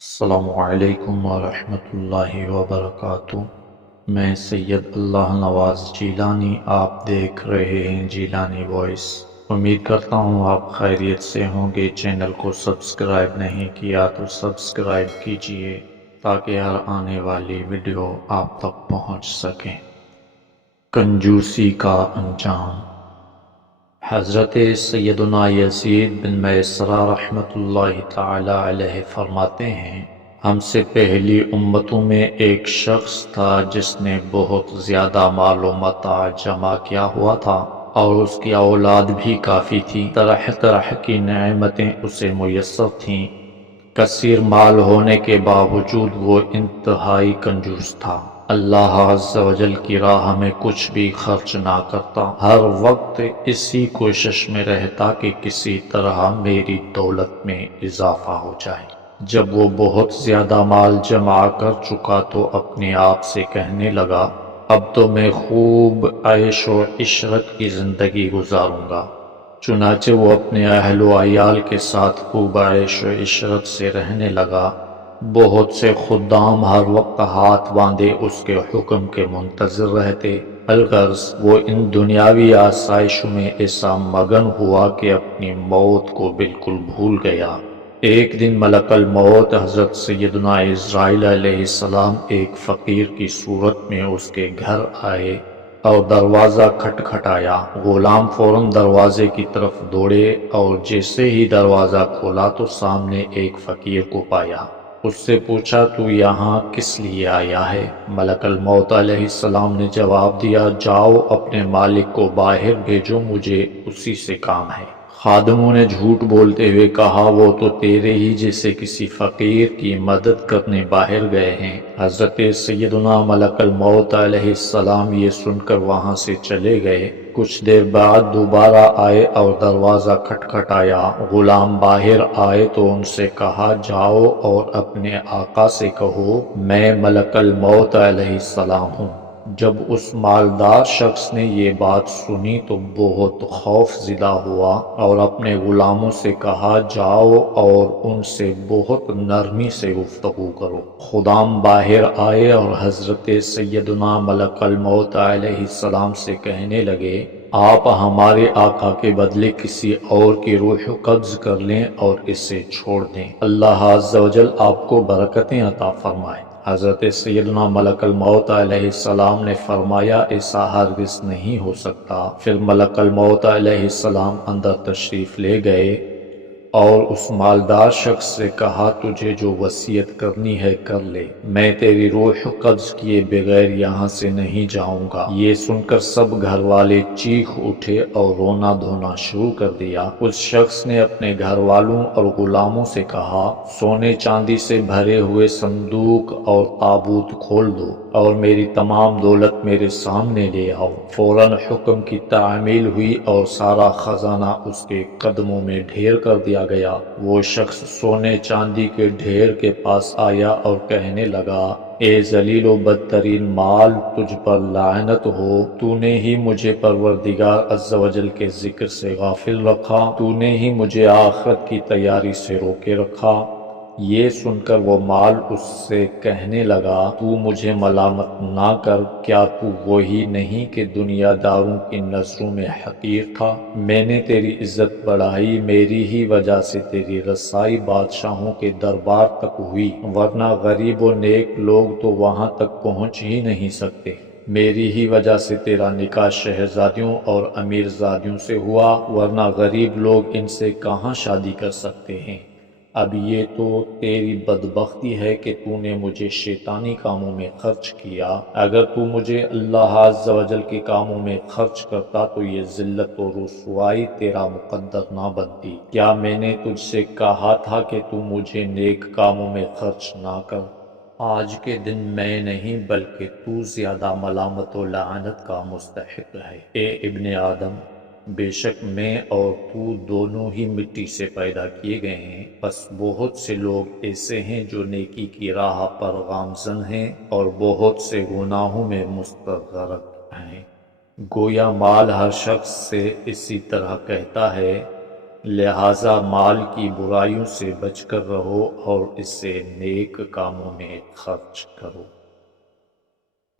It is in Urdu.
السلام علیکم ورحمۃ اللہ وبرکاتہ۔ میں سید اللہ نواز جیلانی، آپ دیکھ رہے ہیں جیلانی وائس۔ امید کرتا ہوں آپ خیریت سے ہوں گے۔ چینل کو سبسکرائب نہیں کیا تو سبسکرائب کیجئے تاکہ ہر آنے والی ویڈیو آپ تک پہنچ سکے۔ کنجوسی کا انجام۔ حضرت سیدنا یزید بن میسرہ رحمۃ اللہ تعالی علیہ فرماتے ہیں، ہم سے پہلی امتوں میں ایک شخص تھا جس نے بہت زیادہ مال و متاع جمع کیا ہوا تھا اور اس کی اولاد بھی کافی تھی۔ طرح طرح کی نعمتیں اسے میسر تھیں۔ کثیر مال ہونے کے باوجود وہ انتہائی کنجوس تھا۔ اللہ عز و جل کی راہ میں کچھ بھی خرچ نہ کرتا، ہر وقت اسی کوشش میں رہتا کہ کسی طرح میری دولت میں اضافہ ہو جائے۔ جب وہ بہت زیادہ مال جمع کر چکا تو اپنے آپ سے کہنے لگا، اب تو میں خوب عیش و عشرت کی زندگی گزاروں گا۔ چنانچہ وہ اپنے اہل و عیال کے ساتھ خوب عیش و عشرت سے رہنے لگا۔ بہت سے خدام ہر وقت ہاتھ باندھے اس کے حکم کے منتظر رہتے، الغرض وہ ان دنیاوی آسائشوں میں ایسا مگن ہوا کہ اپنی موت کو بالکل بھول گیا۔ ایک دن ملک الموت حضرت سیدنا عزرائیل علیہ السلام ایک فقیر کی صورت میں اس کے گھر آئے اور دروازہ کھٹکھٹایا۔ غلام فوراً دروازے کی طرف دوڑے اور جیسے ہی دروازہ کھولا تو سامنے ایک فقیر کو پایا۔ اس سے پوچھا، تو یہاں کس لیے آیا ہے؟ ملک الموت علیہ السلام نے جواب دیا، جاؤ اپنے مالک کو باہر بھیجو، مجھے اسی سے کام ہے۔ خادموں نے جھوٹ بولتے ہوئے کہا، وہ تو تیرے ہی جیسے کسی فقیر کی مدد کرنے باہر گئے ہیں۔ حضرت سیدنا ملک الموت علیہ السلام یہ سن کر وہاں سے چلے گئے۔ کچھ دیر بعد دوبارہ آئے اور دروازہ کھٹکھٹایا۔ غلام باہر آئے تو ان سے کہا، جاؤ اور اپنے آقا سے کہو میں ملک الموت علیہ السلام ہوں۔ جب اس مالدار شخص نے یہ بات سنی تو بہت خوف زدہ ہوا اور اپنے غلاموں سے کہا، جاؤ اور ان سے بہت نرمی سے گفتگو کرو۔ خدام باہر آئے اور حضرت سیدنا ملک الموت علیہ السلام سے کہنے لگے، آپ ہمارے آقا کے بدلے کسی اور کی روح قبض کر لیں اور اسے چھوڑ دیں، اللہ عز و جل آپ کو برکتیں عطا فرمائے۔ حضرت سیدنا ملک الموت علیہ السلام نے فرمایا، ایسا ہرگز نہیں ہو سکتا۔ پھر ملک الموت علیہ السلام اندر تشریف لے گئے اور اس مالدار شخص سے کہا، تجھے جو وصیت کرنی ہے کر لے، میں تیری روح قبض کیے بغیر یہاں سے نہیں جاؤں گا۔ یہ سن کر سب گھر والے چیخ اٹھے اور رونا دھونا شروع کر دیا۔ اس شخص نے اپنے گھر والوں اور غلاموں سے کہا، سونے چاندی سے بھرے ہوئے صندوق اور تابوت کھول دو اور میری تمام دولت میرے سامنے لے آؤ۔ فوراً حکم کی تعمیل ہوئی اور سارا خزانہ اس کے قدموں میں ڈھیر کر دیا گیا۔ وہ شخص سونے چاندی کے ڈھیر کے پاس آیا اور کہنے لگا، اے ذلیل و بدترین مال، تجھ پر لعنت ہو، تو نے ہی مجھے پروردگار عز و جل کے ذکر سے غافل رکھا، تو نے ہی مجھے آخرت کی تیاری سے روکے رکھا۔ یہ سن کر وہ مال اس سے کہنے لگا، تو مجھے ملامت نہ کر، کیا تو وہی نہیں کہ دنیا داروں کی نظروں میں حقیر تھا؟ میں نے تیری عزت بڑھائی، میری ہی وجہ سے تیری رسائی بادشاہوں کے دربار تک ہوئی، ورنہ غریب و نیک لوگ تو وہاں تک پہنچ ہی نہیں سکتے۔ میری ہی وجہ سے تیرا نکاح شہزادیوں اور امیر زادیوں سے ہوا، ورنہ غریب لوگ ان سے کہاں شادی کر سکتے ہیں۔ اب یہ تو تیری بدبختی ہے کہ تو نے مجھے شیطانی کاموں میں خرچ کیا۔ اگر تو مجھے اللہ عز و جل کے کاموں میں خرچ کرتا تو یہ ذلت و رسوائی تیرا مقدر نہ بنتی۔ کیا میں نے تجھ سے کہا تھا کہ تو مجھے نیک کاموں میں خرچ نہ کر؟ آج کے دن میں نہیں بلکہ تو زیادہ ملامت و لعنت کا مستحق ہے۔ اے ابن آدم، بے شک میں اور تو دونوں ہی مٹی سے پیدا کیے گئے ہیں، بس بہت سے لوگ ایسے ہیں جو نیکی کی راہ پر گامزن ہیں اور بہت سے گناہوں میں مستغرق ہیں۔ گویا مال ہر شخص سے اسی طرح کہتا ہے، لہٰذا مال کی برائیوں سے بچ کر رہو اور اس سے نیک کاموں میں خرچ کرو۔